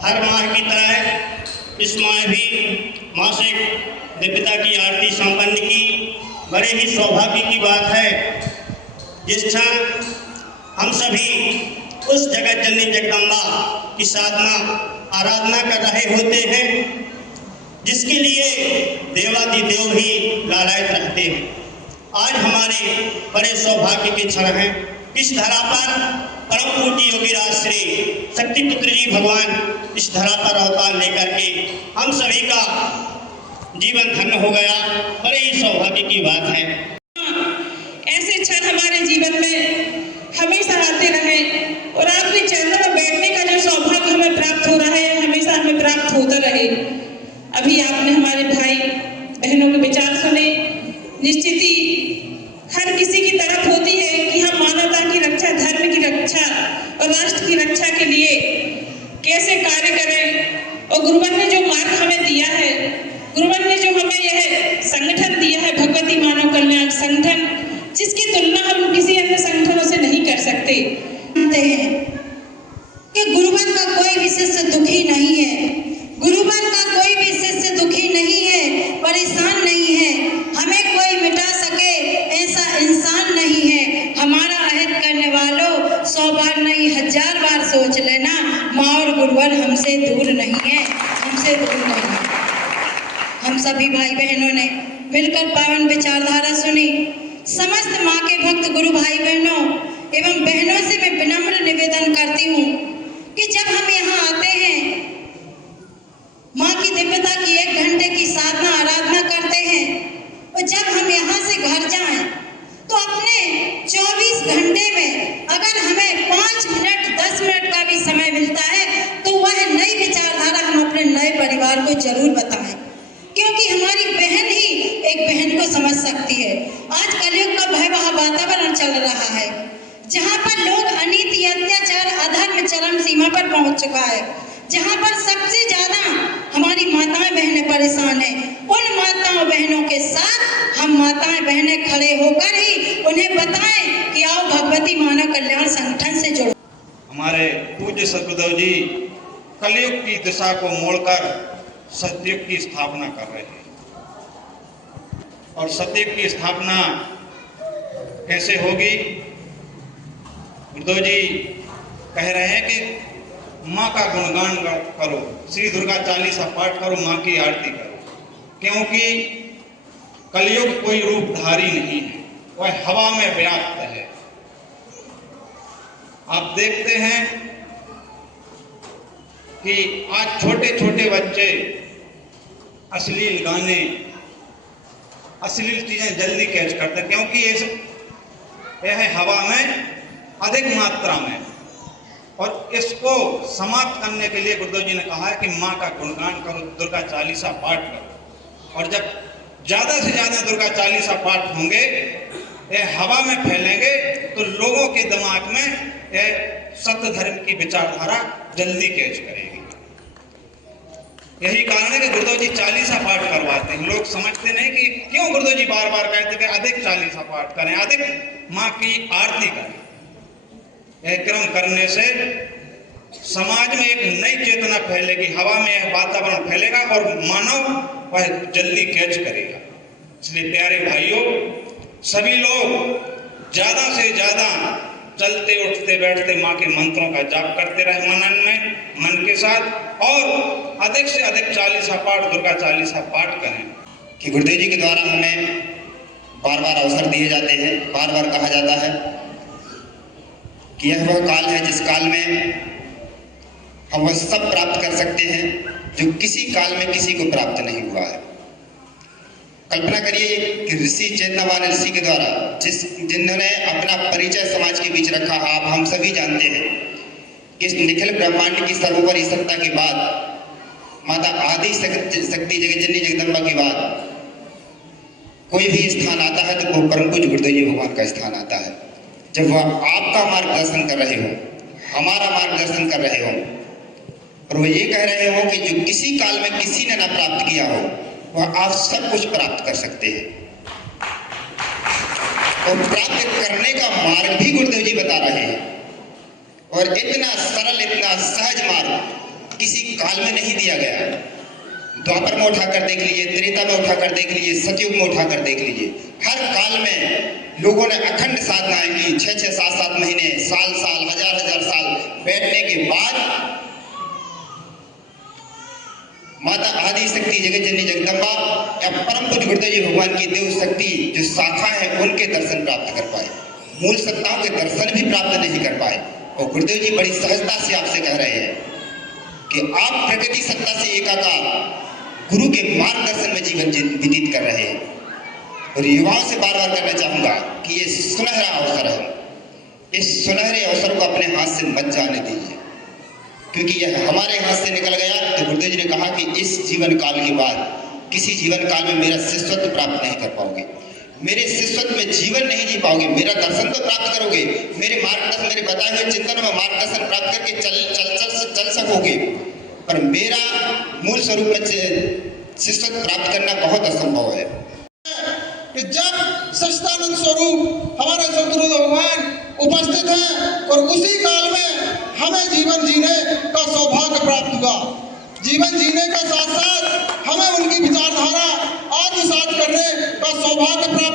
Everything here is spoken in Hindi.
हर माह की तरह इस माह भी मासिक दिव्यता की आरती संपन्न की। बड़े ही सौभाग्य की बात है जिस क्षण हम सभी उस जगत जननी जगदम्बा की साधना आराधना कर रहे होते हैं जिसके लिए देवादिदेव भी लालायित रहते हैं। आज हमारे बड़े सौभाग्य के क्षण हैं। इस धरा पर परम पूज्य योगीराज श्री शक्तिपुत्र जी भगवान इस धरा पर अवतार लेकर के हम सभी का जीवन धन्य हो गया। बड़े ही सौभाग्य की बात है। ऐसे क्षण हमारे जीवन में हमेशा आते रहे और आपके चरणों में बैठने का जो सौभाग्य हमें प्राप्त हो रहा है हमेशा हमें प्राप्त होता रहे। अभी आपने हमारे भाई बहनों के विचार सुने। निश्चित ही हर किसी की तरफ होती है कि हम मानवता की रक्षा, धर्म की रक्षा और राष्ट्र की रक्षा के लिए कैसे कार्य करें। और गुरुवन ने जो मार्ग हमें दिया है, गुरुवन ने जो हमें यह संगठन दिया है भगवती मानव कल्याण संगठन, जिसकी तुलना हम किसी अन्य संगठनों से नहीं कर सकते। कि गुरुवन का कोई भी शिष्य दुखी नहीं है, गुरुवन का कोई भी शिष्य दुखी नहीं है, परेशान नहीं है। हमें कोई मिटा सके ऐसा इंसान नहीं है। हमारा अहित करने वालों 100 बार नहीं 1000 बार सोच लेना, माँ और गुरुवन हमसे दूर नहीं है, हमसे दूर नहीं है। हम सभी भाई बहनों ने मिलकर पावन विचारधारा सुनी। समस्त माँ के भक्त गुरु भाई बहनों एवं बहनों से मैं विनम्र निवेदन करती हूँ कि जब हम यहाँ आते हैं, माँ की दिव्यता की 1 घंटे की साधना आराधना करते हैं और जब हम यहाँ से घर जाएं तो अपने 24 घंटे में अगर हमें 5 मिनट 10 मिनट का भी समय मिलता है तो वह नई विचारधारा हम अपने नए परिवार को जरूर बताएं, क्योंकि हमारी बहन ही एक बहन को समझ सकती है। आज कलयुग का भयावह वातावरण चल रहा है जहाँ पर लोग अनीति, अत्याचार, अधर्म चरम सीमा पर पहुँच चुका है, जहाँ पर सबसे ज्यादा हमारी माताएं बहनें परेशान हैं। उन माताओं बहनों के साथ हम माताएं बहनें खड़े होकर ही उन्हें बताएं कि आओ भगवती मानव कल्याण संगठन से जुड़ो। हमारे पूज्य सद्गुरुदेव जी कलयुग की दिशा को मोड़कर सतयुग की स्थापना कर रहे हैं। और सतयुग की स्थापना कैसे होगी? गुरुदेव जी कह रहे हैं कि माँ का गुणगान करो, श्री दुर्गा चालीसा पाठ करो, माँ की आरती करो, क्योंकि कलयुग कोई रूपधारी नहीं है, वह हवा में व्याप्त है। आप देखते हैं कि आज छोटे छोटे बच्चे अश्लील गाने, अश्लील चीजें जल्दी कैच करते हैं, क्योंकि यह हवा में अधिक मात्रा में, और इसको समाप्त करने के लिए गुरुदेव जी ने कहा है कि माँ का गुणगान करो, दुर्गा चालीसा पाठ करो। और जब ज्यादा से ज्यादा दुर्गा चालीसा पाठ होंगे, यह हवा में फैलेंगे, तो लोगों के दिमाग में यह सत्य धर्म की विचारधारा जल्दी कैच करेगी। यही कारण है कि गुरुदेव जी चालीसा पाठ करवाते हैं। लोग समझते नहीं कि क्यों गुरुदेव जी बार बार कहते हैं कि अधिक चालीसा पाठ करें, अधिक माँ की आरती करें। यह क्रम करने से समाज में एक नई चेतना फैलेगी, हवा में यह वातावरण फैलेगा और मानव वह जल्दी कैच करेगा। इसलिए प्यारे भाइयों, सभी लोग ज्यादा से ज्यादा चलते उठते बैठते माँ के मंत्रों का जाप करते रहे मनन में, मन के साथ, और अधिक से अधिक चालीसा पाठ, दुर्गा चालीसा पाठ करें। कि गुरुदेव जी के द्वारा हमें बार बार अवसर दिए जाते हैं, बार बार कहा जाता है कि यह वह काल है जिस काल में हम वह सब प्राप्त कर सकते हैं जो किसी काल में किसी को प्राप्त नहीं हुआ है। कल्पना करिए कि ऋषि चेतनावान ऋषि के द्वारा जिन्होंने अपना परिचय समाज के बीच रखा। आप हम सभी जानते हैं कि इस निखिल ब्रह्मांड की सर्वोपरि सत्ता के बाद, माता आदि शक्ति जगतजननी जगदम्बा के बाद कोई भी स्थान आता है तो वो परम पूज्य गुरुदेव जी भगवान का स्थान आता है। जब वह आपका मार्गदर्शन कर रहे हो, हमारा मार्गदर्शन कर रहे हो, और वो ये कह रहे हो कि जो किसी काल में किसी ने ना प्राप्त किया हो, वह आप सब कुछ प्राप्त कर सकते हैं। और प्राप्त करने का मार्ग भी गुरुदेव जी बता रहे हैं, और इतना सरल, इतना सहज मार्ग किसी काल में नहीं दिया गया। द्वापर में उठाकर देख लीजिए, त्रेता में उठाकर देख लीजिए, सतयुग में उठाकर देख लीजिए, हर काल में लोगों ने अखंड साधनाएं की। 6-6, 7-7 महीने, साल साल, हजार साल बैठने के बाद माता आदि शक्ति जगतजननी जगदम्बा या परम पूज्य गुरुदेव जी भगवान की देव शक्ति जो शाखा है, उनके दर्शन प्राप्त कर पाए। मूल सत्ताओं के दर्शन भी प्राप्त नहीं कर पाए। और गुरुदेव जी बड़ी सहजता से आपसे कह रहे हैं कि आप प्रकृति सत्ता से एकाकार गुरु के मार्गदर्शन में जीवन व्यतीत कर रहे हैं। और युवाओं से बार बार करना चाहूंगा कि ये सुनहरा अवसर है, इस सुनहरे अवसर को अपने हाथ से मत जाने दीजिए, क्योंकि यह हमारे हाथ से निकल गया तो गुरुदेव जी ने कहा कि इस जीवन काल के बाद किसी जीवन काल में मेरा शिष्यत्व प्राप्त नहीं कर पाओगे, मेरे शिष्यत्व में जीवन नहीं जी पाओगे। मेरा दर्शन तो प्राप्त करोगे, मेरे मार्गदर्शन, मेरे बताए हुए चिंतन में मार्गदर्शन प्राप्त करके चल सकोगे, पर मेरा मूल स्वरूप में शिष्यत्व प्राप्त करना बहुत असंभव है। कि जब सच्चिदानंद स्वरूप हमारे सदगुरु भगवान उपस्थित हैं और उसी काल में हमें जीवन जीने का सौभाग्य प्राप्त हुआ। जीवन जीने के साथ साथ हमें उनकी विचारधारा आत्मसात करने का सौभाग्य प्राप्त